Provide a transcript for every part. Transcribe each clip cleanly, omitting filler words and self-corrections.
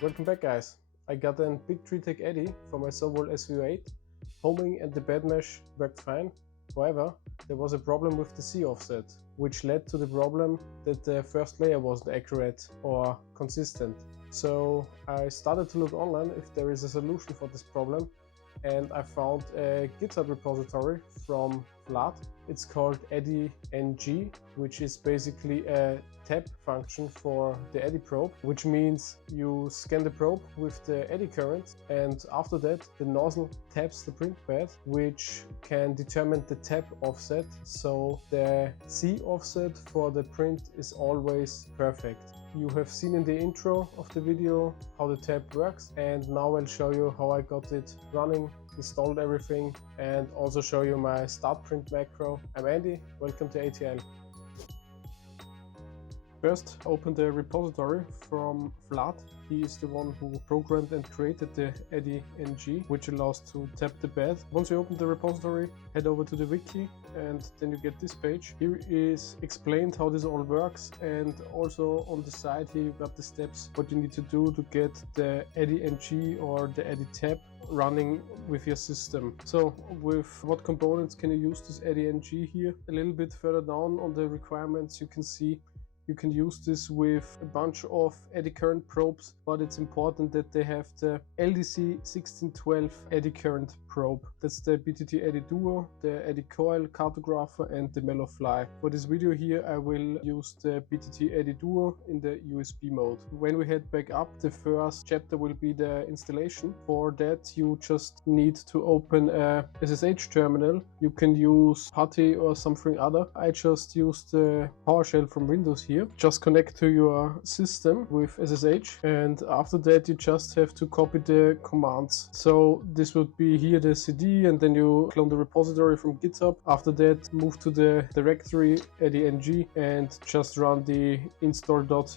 Welcome back, guys. I got a BTT Eddy for my sovol SVO8. Homing and the bed mesh worked fine. However, there was a problem with the C offset, which led to the problem that the first layer wasn't accurate or consistent. So I started to look online if there is a solution for this problem, and I found a GitHub repository from Vlad. It's called eddy-ng, which is basically a tap function for the eddy probe, which means you scan the probe with the eddy current, and after that the nozzle taps the print bed, which can determine the tap offset, so the C offset for the print is always perfect. You have seen in the intro of the video how the tap works, and now I'll show you how I got it running, installed everything, and also show you my start print macro. I'm Andy, welcome to ATL. First, open the repository from Vlad. He is the one who programmed and created the eddy-ng, which allows to tap the bed. Once you open the repository, head over to the wiki, and then you get this page. Here is explained how this all works, and also on the side here you got the steps what you need to do to get the eddy-ng or the eddy tap running with your system. So with what components can you use this eddy-ng here? A little bit further down on the requirements you can see you can use this with a bunch of eddy current probes, but it's important that they have the LDC 1612 eddy current probe. That's the BTT Eddy Duo, the eddy coil cartographer, and the mellow fly. For this video here I will use the BTT Eddy Duo in the USB mode. When we head back up, the first chapter will be the installation. For that you just need to open a SSH terminal. You can use PuTTY or something other. I just used the PowerShell from Windows here. Just connect to your system with SSH, and after that you just have to copy the commands. So this would be here the CD, and then you clone the repository from GitHub. After that move to the directory eddy-ng and just run the install.sh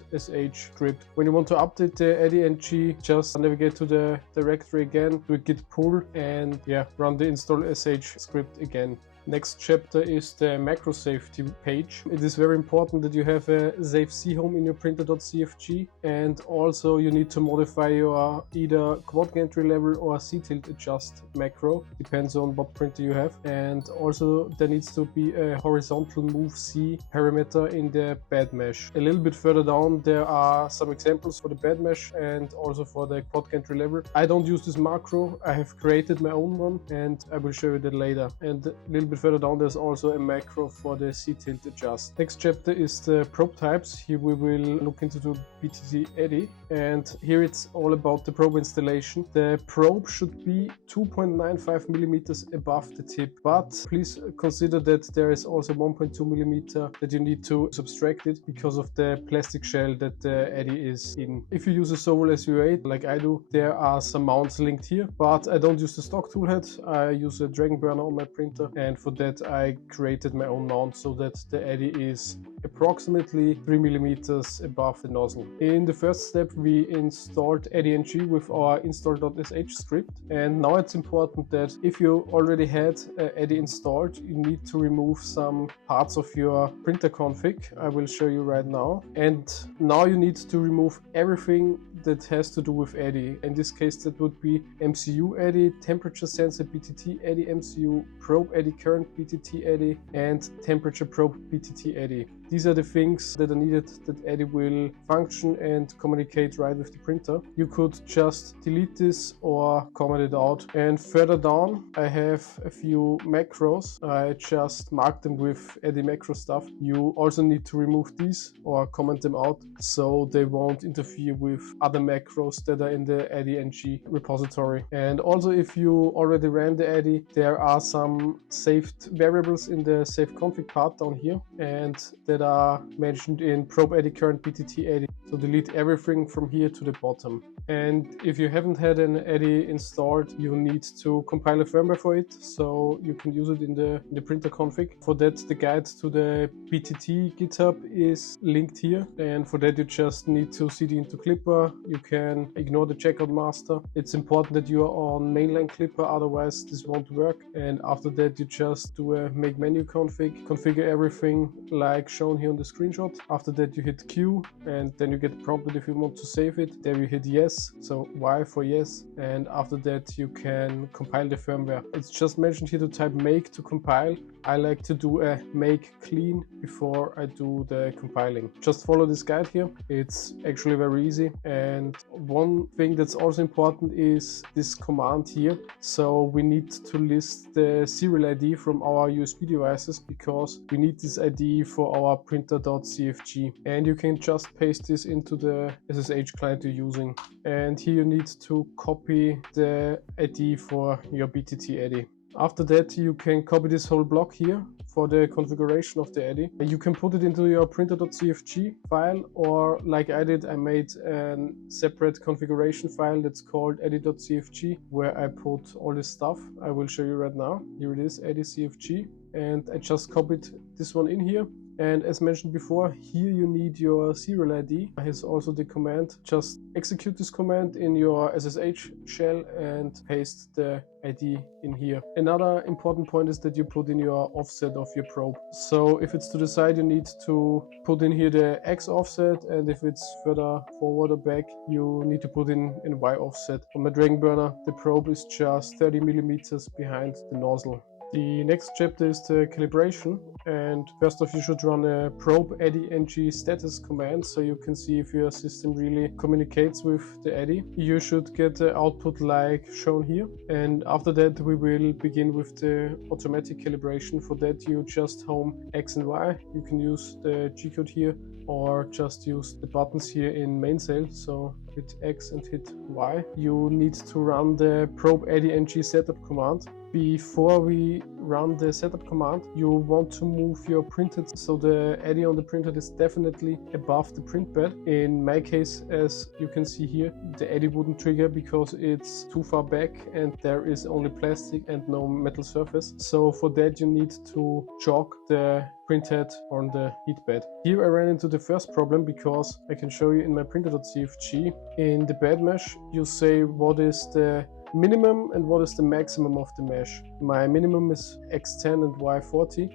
script. When you want to update the eddy-ng, just navigate to the directory again, do a git pull, and run the install.sh script again. Next chapter is the macro safety page. It is very important that you have a safe chom in your printer.cfg, and also you need to modify your either quad gantry level or C-tilt adjust macro, depends on what printer you have. And also there needs to be a horizontal move C parameter in the bed mesh. A little bit further down there are some examples for the bed mesh and also for the quad gantry level. I don't use this macro, I have created my own one and I will show you that later. And a little bit further down there's also a macro for the C-tilt adjust. Next chapter is the probe types. Here we will look into the BTT Eddy, and here it's all about the probe installation. The probe should be 2.95 millimeters above the tip, but please consider that there is also 1.2 millimeter that you need to subtract it because of the plastic shell that the Eddy is in. If you use a sovol SVO8 like I do, there are some mounts linked here, but I don't use the stock tool head. I use a dragon burner on my printer, and for that I created my own mount so that the Eddy is approximately 3 millimeters above the nozzle. In the first step we installed eddy-ng with our install.sh script, and now it's important that if you already had Eddy installed, you need to remove some parts of your printer config. I will show you right now. And now you need to remove everything that has to do with Eddy. In this case that would be MCU Eddy, temperature sensor BTT Eddy MCU, probe eddy current BTT Eddy, and temperature probe BTT Eddy. these are the things that are needed that Eddy will function and communicate right with the printer. You could just delete this or comment it out. And further down I have a few macros. I just marked them with Eddy macro stuff. You also need to remove these or comment them out so they won't interfere with other macros that are in the eddy-ng repository. And also, if you already ran the Eddy, there are some saved variables in the save config part down here, and that are mentioned in probe eddy current BTT Eddy. So delete everything from here to the bottom. And if you haven't had an Eddy installed, you need to compile a firmware for it, so you can use it in the printer config. For that, the guide to the BTT GitHub is linked here, and for that you just need to cd into Clipper. You can ignore the checkout master. It's important that you are on mainline Clipper, otherwise this won't work. And after that you just do a make menu config, configure everything like shown here on the screenshot. After that you hit Q, and then you get prompted if you want to save it. There you hit yes, so Y for yes, and after that you can compile the firmware. It's just mentioned here to type make to compile. I like to do a make clean before I do the compiling. Just follow this guide here. It's actually very easy. And one thing that's also important is this command here. So we need to list the serial ID from our USB devices because we need this ID for our printer.cfg. And you can just paste this into the SSH client you're using. And here you need to copy the ID for your BTT Eddy. After that, you can copy this whole block here for the configuration of the Eddy. You can put it into your printer.cfg file, or like I did, I made a separate configuration file that's called eddy.cfg, where I put all this stuff. I will show you right now. Here it is, eddy.cfg, and I just copied this one in here. And as mentioned before, here you need your serial ID. Here's also the command. Just execute this command in your SSH shell and paste the ID in here. Another important point is that you put in your offset of your probe. So if it's to the side, you need to put in here the X offset, and if it's further forward or back, you need to put in an Y offset. On my Dragon Burner, the probe is just 30 millimeters behind the nozzle. The next chapter is the calibration, and first off you should run a probe eddy-ng status command so you can see if your system really communicates with the Eddy. You should get the output like shown here, and after that we will begin with the automatic calibration. For that you just home X and Y. You can use the G-code here or just use the buttons here in mainsail. So hit X and hit Y. You need to run the probe eddy-ng setup command. Before we run the setup command, you want to move your printhead so the Eddy on the printhead is definitely above the print bed. In my case, as you can see here, the Eddy wouldn't trigger because it's too far back and there is only plastic and no metal surface. So for that you need to jog the printhead on the heat bed. Here I ran into the first problem because I can show you in my printer.cfg. In the bed mesh you say what is the minimum and what is the maximum of the mesh. My minimum is X10 and Y40,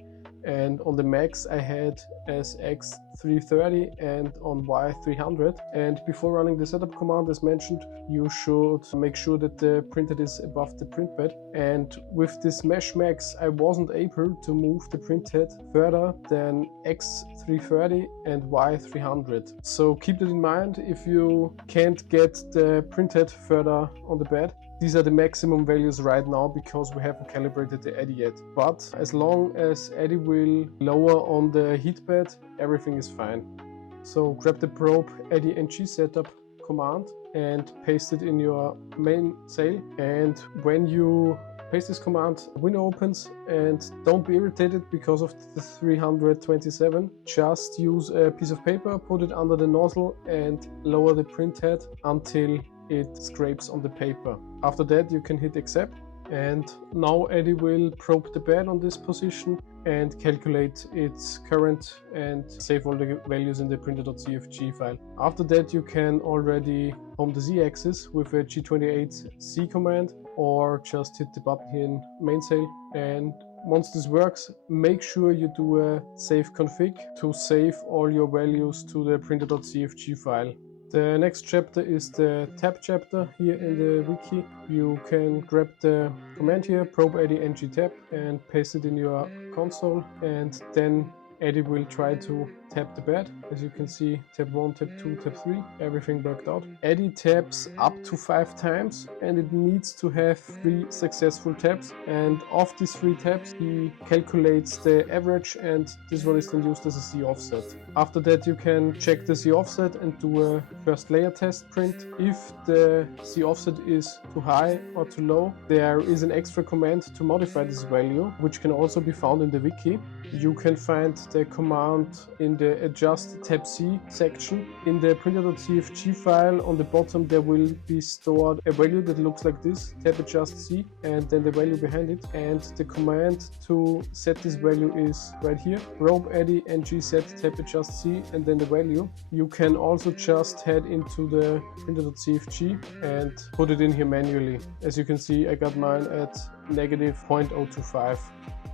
and on the max I had as X330 and on Y300. And before running the setup command, as mentioned, you should make sure that the printhead is above the print bed. And with this mesh max I wasn't able to move the printhead further than X330 and Y300. So keep that in mind if you can't get the printhead further on the bed. These are the maximum values right now because we haven't calibrated the Eddy yet. But as long as Eddy will lower on the heat bed, everything is fine. So grab the probe eddy-ng setup command and paste it in your main sail. And when you paste this command, a window opens, and don't be irritated because of the 327. Just use a piece of paper, put it under the nozzle and lower the printhead until it scrapes on the paper. After that you can hit accept, and now Eddy will probe the bed on this position and calculate its current and save all the values in the printer.cfg file. After that you can already home the z-axis with a G28C command, or just hit the button here in mainsail. And once this works, make sure you do a save config to save all your values to the printer.cfg file. The next chapter is the tab chapter here in the wiki. You can grab the command here, probe eddy-ng tab, and paste it in your console, and then Eddy will try to tap the bed. As you can see, tap 1, tap 2, tap 3, everything worked out. Eddy taps up to 5 times and it needs to have 3 successful taps, and of these 3 taps he calculates the average, and this one is then used as a Z offset. After that you can check the Z offset and do a first layer test print. If the Z offset is too high or too low, there is an extra command to modify this value, which can also be found in the wiki. You can find the command in the adjust tab C section. In the printer.cfg file on the bottom there will be stored a value that looks like this, tab adjust C, and then the value behind it. And the command to set this value is right here, probe eddy-ng set tab adjust C and then the value. You can also just head into the printer.cfg and put it in here manually. As you can see, I got mine at negative 0.025.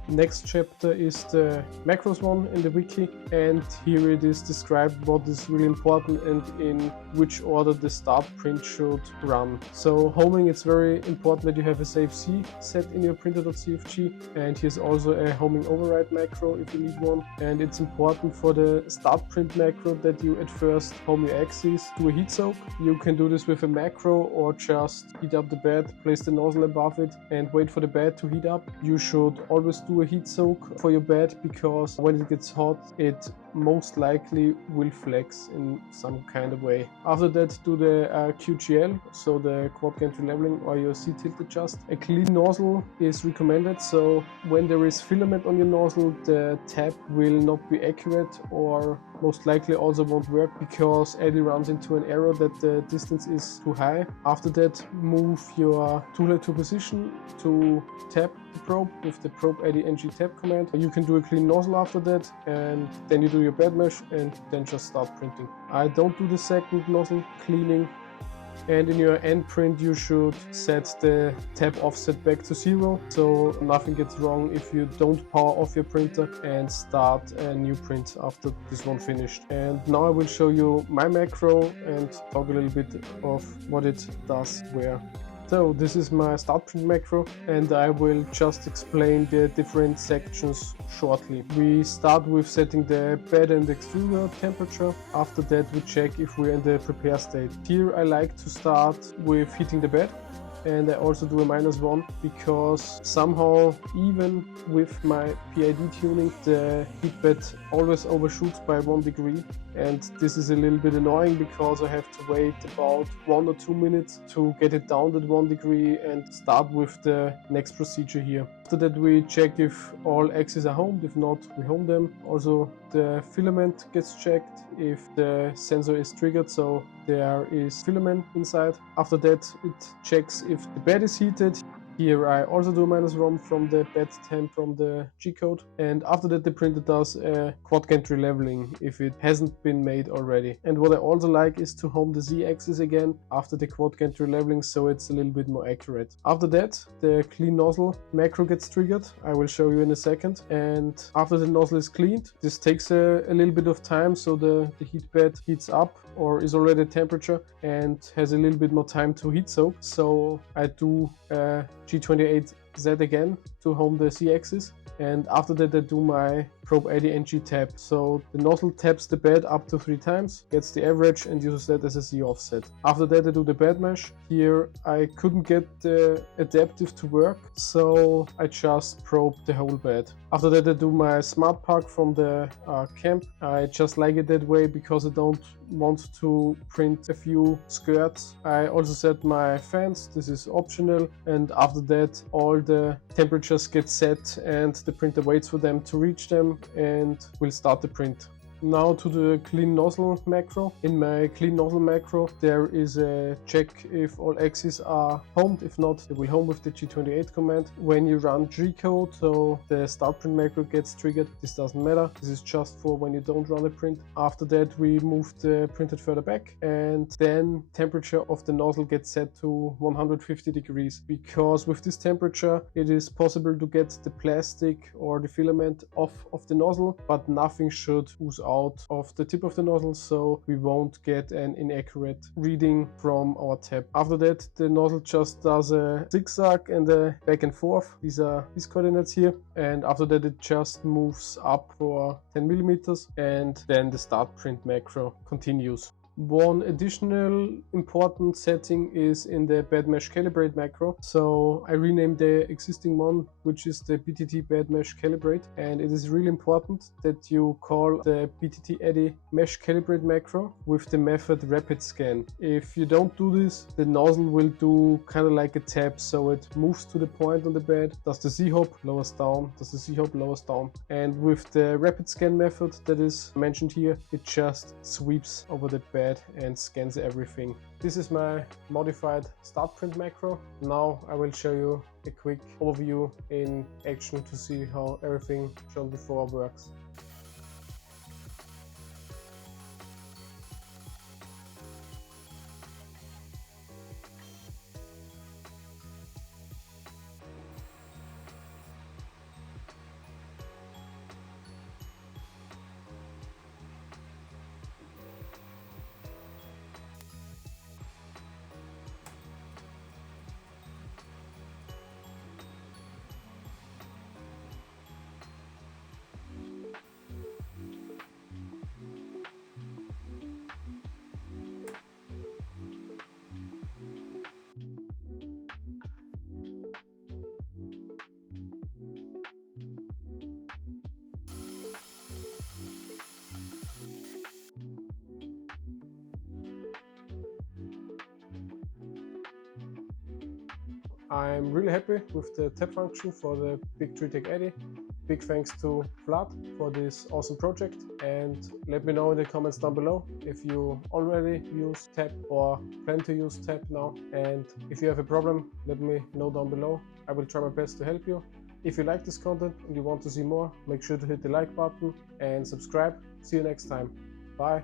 Next chapter is the macros one in the wiki, and here it is described what is really important and in which order the start print should run. So homing, it's very important that you have a safe C set in your printer.cfg, and here's also a homing override macro if you need one. And it's important for the start print macro that you at first home your axis, do a heat soak. You can do this with a macro or just heat up the bed, place the nozzle above it and wait for the bed to heat up. You should always do a heat soak for your bed, because when it gets hot it most likely will flex in some kind of way. After that, do the QGL, so the quad gantry leveling or your C tilt adjust. A clean nozzle is recommended, so when there is filament on your nozzle the tap will not be accurate or most likely also won't work, because Eddy runs into an error that the distance is too high. After that, move your tool head to position to tap the probe with the probe eddy-ng tap command. You can do a clean nozzle after that, and then you do your bed mesh and then just start printing. I don't do the second nozzle cleaning. And in your end print you should set the tap offset back to 0, so nothing gets wrong if you don't power off your printer, and start a new print after this one finished. And now I will show you my macro and talk a little bit of what it does where. So this is my start print macro, and I will just explain the different sections shortly. We start with setting the bed and extruder temperature. After that we check if we're in the prepare state. Here I like to start with heating the bed, and I also do a -1 because somehow, even with my PID tuning, the heat bed always overshoots by 1 degree, and this is a little bit annoying because I have to wait about 1 or 2 minutes to get it down at 1 degree and start with the next procedure here. After that we check if all axes are homed. If not, we home them. Also the filament gets checked if the sensor is triggered, so there is filament inside. After that it checks if the bed is heated. Here I also do a -1 from the bed temp from the G-code, and after that the printer does a quad gantry leveling if it hasn't been made already. And what I also like is to home the Z-axis again after the quad gantry leveling, so it's a little bit more accurate. After that the clean nozzle macro gets triggered. I will show you in a second. And after the nozzle is cleaned, this takes a little bit of time, so the heat bed heats up or is already at temperature and has a little bit more time to heat soak. So I do G28Z again to home the Z-axis, and after that I do my probe eddy-ng tap. So the nozzle taps the bed up to 3 times, gets the average and uses that as a Z offset. After that I do the bed mesh. Here I couldn't get the adaptive to work, so I just probe the whole bed. After that I do my smart park from the camp. I just like it that way because I don't want to print a few skirts. I also set my fans, this is optional, and after that all the temperatures get set and the printer waits for them to reach them and will start the print. Now to the clean nozzle macro. In my clean nozzle macro there is a check if all axes are homed. If not, it will home with the G28 command. When you run G-code, so the start print macro gets triggered, this doesn't matter. This is just for when you don't run a print. After that we move the printed further back, and then temperature of the nozzle gets set to 150 degrees, because with this temperature it is possible to get the plastic or the filament off of the nozzle, but nothing should ooze out out of the tip of the nozzle, so we won't get an inaccurate reading from our tap. After that, the nozzle just does a zigzag and a back and forth. These are these coordinates here, and after that it just moves up for 10 millimeters, and then the start print macro continues. One additional important setting is in the bed mesh calibrate macro. So I renamed the existing one, which is the BTT bed mesh calibrate, and it is really important that you call the BTT Eddy mesh calibrate macro with the method rapid scan. If you don't do this, the nozzle will do kind of like a tap, so it moves to the point on the bed, does the Z-hop, lowers down, does the Z-hop, lowers down, and with the rapid scan method that is mentioned here, it just sweeps over the bed and scans everything. This is my modified start print macro. Now I will show you a quick overview in action to see how everything shown before works. I'm really happy with the tap function for the BTT Eddy. Big thanks to Vlad for this awesome project, and let me know in the comments down below if you already use tap or plan to use tap now, and if you have a problem, let me know down below. I will try my best to help you. If you like this content and you want to see more, make sure to hit the like button and subscribe. See you next time. Bye.